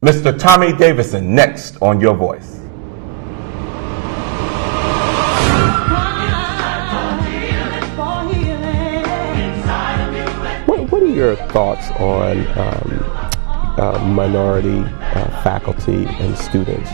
Mr. Tommy Davidson, next on Your Voice. What are your thoughts on minority faculty and students?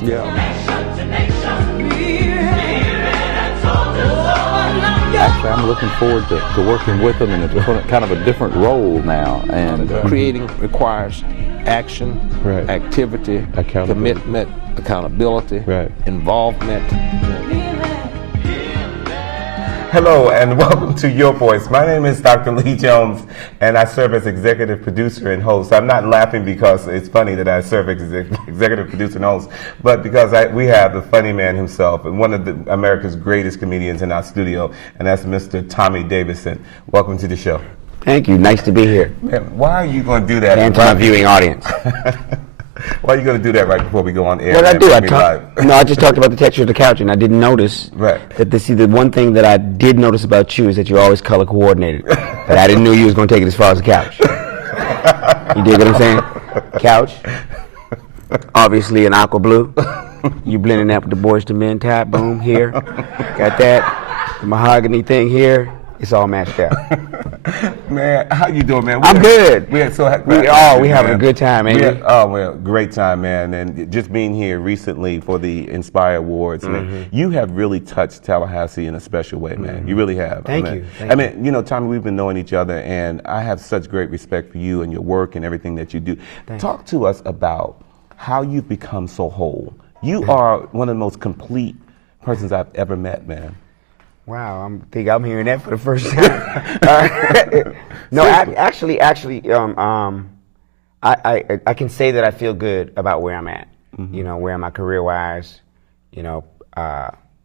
Actually, I'm looking forward to working with them in a kind of a different role now. And creating requires action, activity, commitment, accountability, involvement. Hello and welcome to Your Voice. My name is Dr. Lee Jones and I serve as executive producer and host. I'm not laughing because it's funny that I serve as executive producer and host, but because we have the funny man himself and one of America's greatest comedians in our studio, and that's Mr. Tommy Davidson. Welcome to the show. Thank you. Nice to be here. Man, why are you going to do that? And to my viewing audience. Why are you going to do that right before we go on air? What I do? I just talked about the texture of the couch, and I didn't notice that the one thing that I did notice about you is that you're always color coordinated. But I didn't know you was going to take it as far as the couch. You dig what I'm saying? Couch, obviously an aqua blue. You blending that with the Boys to Men type. Boom, here. Got that. The mahogany thing here. It's all matched up. Man, how you doing, man? I'm good. We having a good time, ain't we? Great time, man. And just being here recently for the Inspire Awards, man, you have really touched Tallahassee in a special way, man. You really have. Thank you. I mean, you know, Tommy, we've been knowing each other, and I have such great respect for you and your work and everything that you do. Talk to us about how you've become so whole. You are one of the most complete persons I've ever met, man. Wow, I think I'm hearing that for the first time. No, actually, I can say that I feel good about where I'm at. You know, where am I career-wise? You know,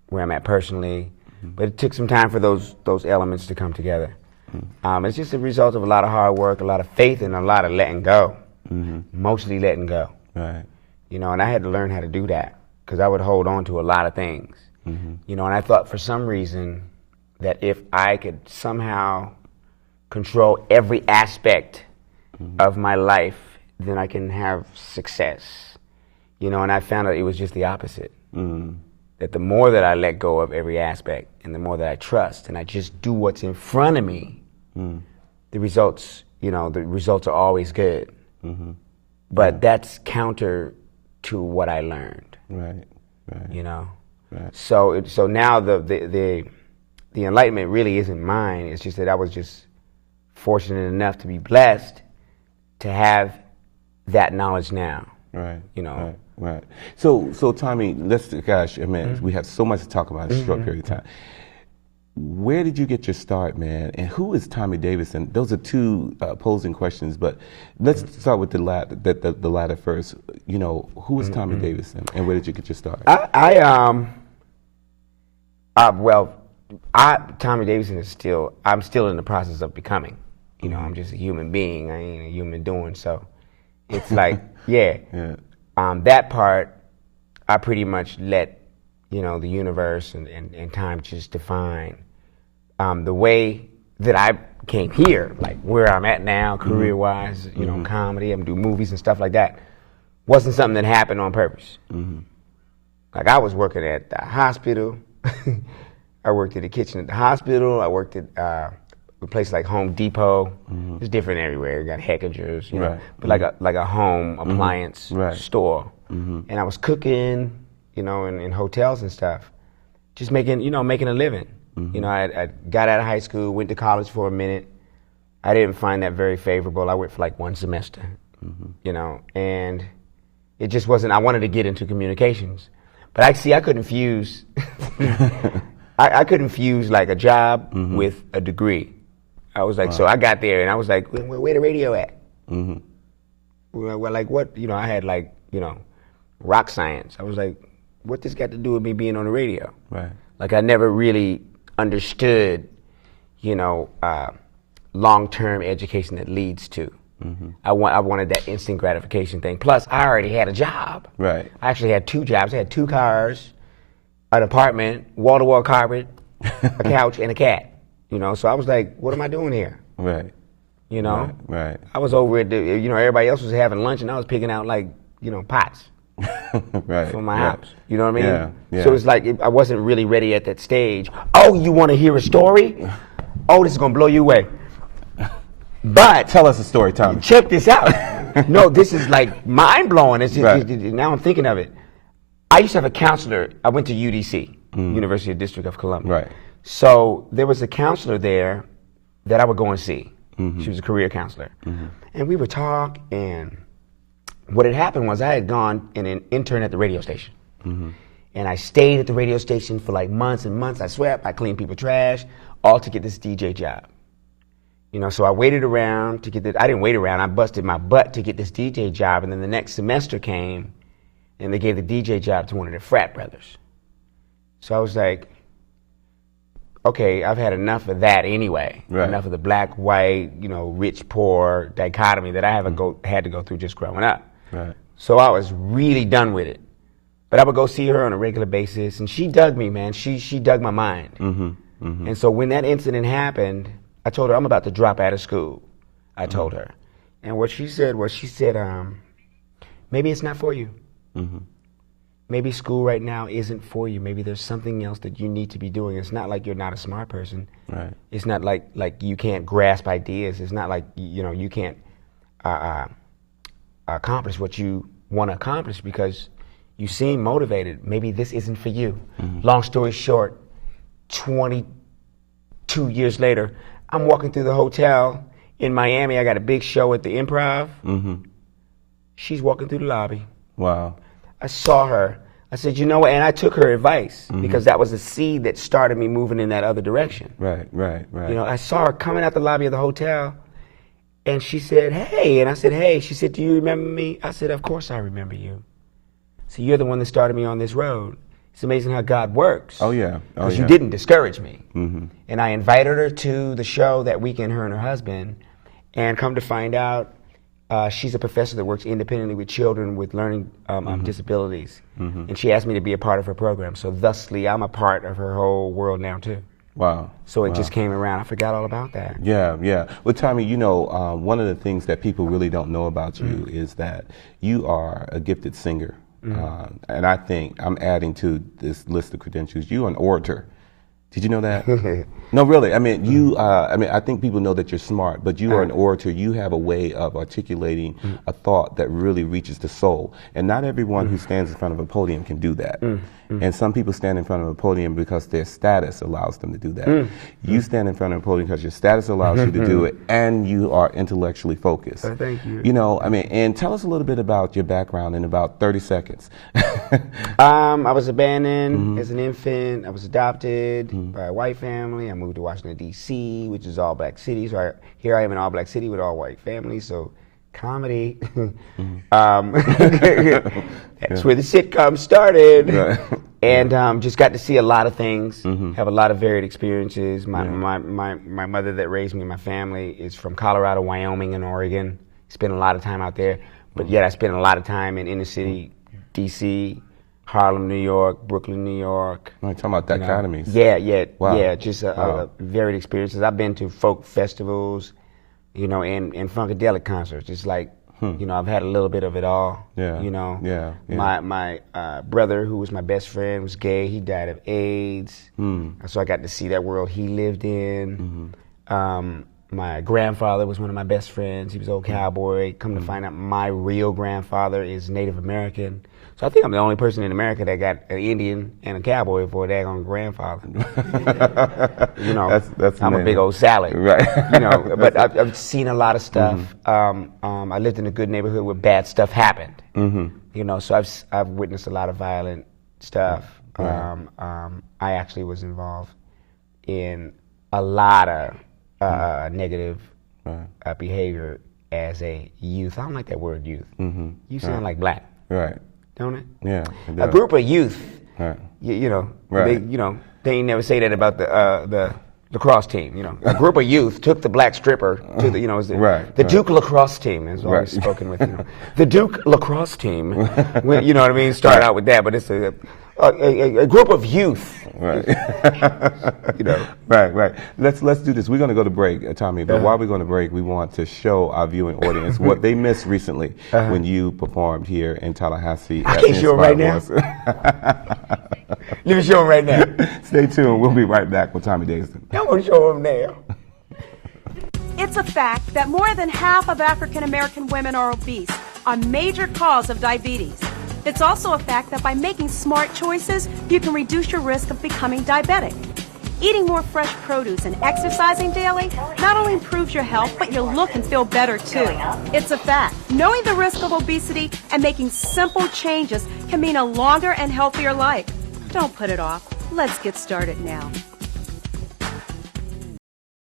where I'm at personally. But it took some time for those elements to come together. It's just a result of a lot of hard work, a lot of faith, and a lot of letting go. Mostly letting go. Right. You know, and I had to learn how to do that because I would hold on to a lot of things. You know, and I thought for some reason that if I could somehow control every aspect of my life, then I can have success. You know, and I found out it was just the opposite. That the more that I let go of every aspect and the more that I trust and I just do what's in front of me, the results are always good. But that's counter to what I learned. Right. You know? Right. So now the enlightenment really isn't mine. It's just that I was just fortunate enough to be blessed to have that knowledge now. Right. You know. Right. So Tommy, we have so much to talk about in a short period of time. Where did you get your start, man? And who is Tommy Davidson? Those are two opposing questions, but let's start with the latter first. You know, who is Tommy Davidson, and where did you get your start? Tommy Davidson I'm still in the process of becoming. You know, I'm just a human being. I ain't a human doing. So it's like, that part, I pretty much let, you know, the universe and time just define. The way that I came here, like where I'm at now, career-wise, you know, comedy, I'm doing movies and stuff like that, wasn't something that happened on purpose. Like I was working at the hospital. I worked in the kitchen at the hospital. I worked at a place like Home Depot. It's different everywhere. You got Heckingers, you know, but like a home appliance store. And I was cooking, you know, in hotels and stuff, just making a living. You know, I got out of high school, went to college for a minute. I didn't find that very favorable. I went for like one semester, you know, and it just wasn't. I wanted to get into communications, but I couldn't fuse. I couldn't fuse like a job with a degree. I was like, so I got there and I was like, where the radio at? Well, like what? You know, I had like, you know, rock science. I was like, what this got to do with me being on the radio? Right. Like I never really understood, you know, long-term education that leads to. I wanted that instant gratification thing. Plus, I already had a job. Right. I actually had 2 jobs. I had 2 cars, an apartment, wall-to-wall carpet, a couch, and a cat. You know, so I was like, what am I doing here? Right. You know? Right. I was over at everybody else was having lunch, and I was picking out, like, pots Right. for my house. You know what I mean? Yeah, yeah. So it's like I wasn't really ready at that stage. Oh, you want to hear a story? Oh, this is gonna blow you away. But Tell us a story, Tommy. check this out. No, this is like mind blowing. Right. Now I'm thinking of it. I used to have a counselor. I went to UDC, University of District of Columbia. Right. So there was a counselor there that I would go and see. She was a career counselor. And we would talk, and what had happened was I had gone and an intern at the radio station. And I stayed at the radio station for like months and months. I swept, I cleaned people's trash, all to get this DJ job. So I waited around to get I didn't wait around, I busted my butt to get this DJ job, and then the next semester came, and they gave the DJ job to one of the frat brothers. So I was like, okay, I've had enough of that anyway. Right. Enough of the black, white, rich, poor dichotomy that I haven't had to go through just growing up. Right. So I was really done with it. But I would go see her on a regular basis, and she dug me, man. She dug my mind. And so when that incident happened, I told her, I'm about to drop out of school. I told her. And what she said was, maybe it's not for you. Maybe school right now isn't for you. Maybe there's something else that you need to be doing. It's not like you're not a smart person. Right. It's not like you can't grasp ideas. It's not like you can't accomplish what you want to accomplish because you seem motivated. Maybe this isn't for you. Long story short, 22 years later, I'm walking through the hotel in Miami. I got a big show at the Improv. She's walking through the lobby. Wow. I saw her. I said, and I took her advice because that was the seed that started me moving in that other direction. Right. I saw her coming out the lobby of the hotel, and she said, hey. And I said, hey. She said, do you remember me? I said, of course I remember you. So you're the one that started me on this road. It's amazing how God works. Oh, yeah. Because you didn't discourage me. And I invited her to the show that weekend, her and her husband, and come to find out, she's a professor that works independently with children with learning disabilities. And she asked me to be a part of her program. So thusly, I'm a part of her whole world now, too. Wow. So it just came around. I forgot all about that. Yeah. Well, Tommy, one of the things that people really don't know about you is that you are a gifted singer. And I think I'm adding to this list of credentials. You're an orator. Did you know that? No, really. I mean, I think people know that you're smart, but you are an orator. You have a way of articulating a thought that really reaches the soul. And not everyone who stands in front of a podium can do that. And some people stand in front of a podium because their status allows them to do that. You stand in front of a podium because your status allows you to do it, and you are intellectually focused. Thank you. And tell us a little bit about your background in about 30 seconds. I was abandoned as an infant. I was adopted by a white family. I moved to Washington, D.C., which is all black city. So here I am in all black city with all white family. So comedy. That's where the sitcom started. Right. And just got to see a lot of things, have a lot of varied experiences. My mother that raised me, my family, is from Colorado, Wyoming, and Oregon. Spent a lot of time out there. But yet I spent a lot of time in inner city, D.C., Harlem, New York, Brooklyn, New York. You're talking about dichotomies. Wow. Yeah, just varied experiences. I've been to folk festivals, and funkadelic concerts. It's like, I've had a little bit of it all. Yeah. My brother, who was my best friend, was gay. He died of AIDS. So I got to see that world he lived in. My grandfather was one of my best friends. He was an old cowboy. Come to find out, my real grandfather is Native American. So I think I'm the only person in America that got an Indian and a cowboy for a daggone grandfather. That's I'm a big old salad. Right. But I've seen a lot of stuff. I lived in a good neighborhood where bad stuff happened. So I've witnessed a lot of violent stuff. Right. I actually was involved in a lot of negative behavior as a youth. I don't like that word youth. You sound like black. Right. Don't it? Yeah. A group of youth. Right. Right. They ain't never say that about the lacrosse team. A group of youth took the black stripper to the Duke lacrosse team is always spoken with. The Duke lacrosse team. When, you know what I mean? Start out with that, but it's a group of youth. Right. You know. Right. Let's do this. We're going to go to break, Tommy. But while we're going to break, we want to show our viewing audience what they missed recently when you performed here in Tallahassee. I can't show them right now. Let me show them right now. Stay tuned. We'll be right back with Tommy Davidson. I'm going to show them now. It's a fact that more than half of African American women are obese, a major cause of diabetes. It's also a fact that by making smart choices, you can reduce your risk of becoming diabetic. Eating more fresh produce and exercising daily not only improves your health, but you'll look and feel better too. It's a fact. Knowing the risk of obesity and making simple changes can mean a longer and healthier life. Don't put it off. Let's get started now.